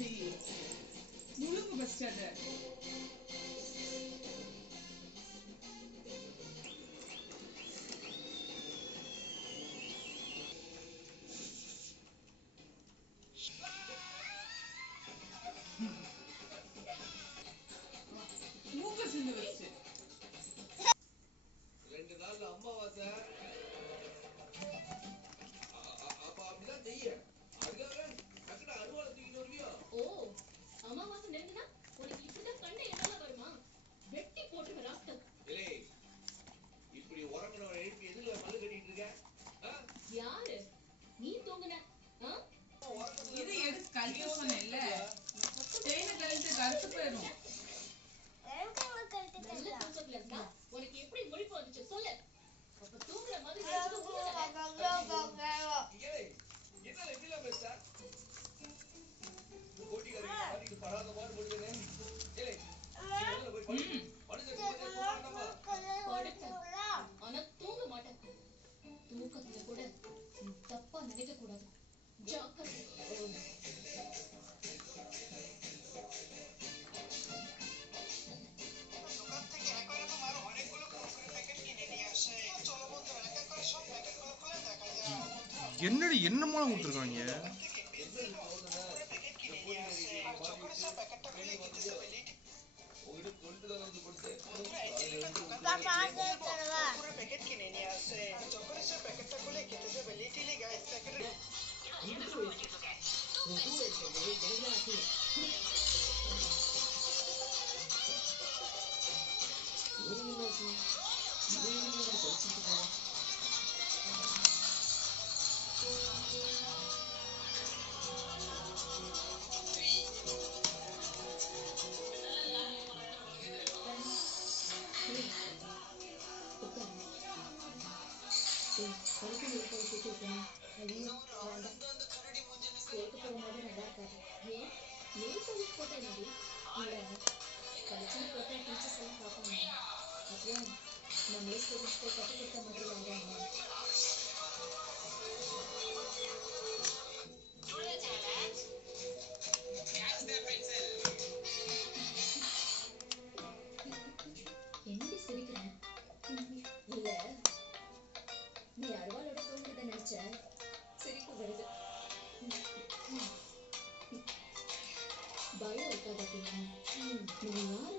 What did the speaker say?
செய்யு. முழுங்கு ஃபர்ஸ்ட் அத. மூக்க சிந்து வச்சு 2 நாள்ல அம்மாவாசை. அப்ப அப்படிதான் செய்ய. அதுக்காக டக்குனு அருவாளை தூக்கிட்டு வருவியோ? ஓ, அமாவாசை நெருங்கினா உனக்கு இப்படிதான் கண்ணை என்னால வருமா? வெட்டி போட்டுருக்க ராஸ்கல். ஏய், இப்படி உறங்குனவரை எழுப்பி எதுல மல்லு கட்டிட்டு இருக்க? யாரு நீ தூங்குன? இது எடுத்து கழிக்க சொன்னேன்ல, செயினை கழித்து கருத்து போயிடும். நல்ல தூக்கத்துல இருந்தா உனக்கு எப்படி முழிப்பு வந்துச்சு சொல்லு. அப்ப தூங்குற மாதிரி ஏய், என்ன இப்படிலாம் பேசுற? கோட்டிக்காரி பாட்டிக்கு படாத மாதிரி போடுதுனே. ஏய், நீ போய் படு. மனுஷன் போறானமா? ஆனா தூங்க மாட்டேன். தூக்கத்துல கூட தப்பா நினைக்க கூடாது. ஜாக்கிரதை. என்னடி என்னமா கொடுத்துருக்காங்க? என்னடி சிரிக்கிறேன்? இல்ல, நீ அருவாளோட தூங்குறத நினைச்ச சிரிப்பு வருது. பயம் இருக்காது அப்படின்னா நீ யாரு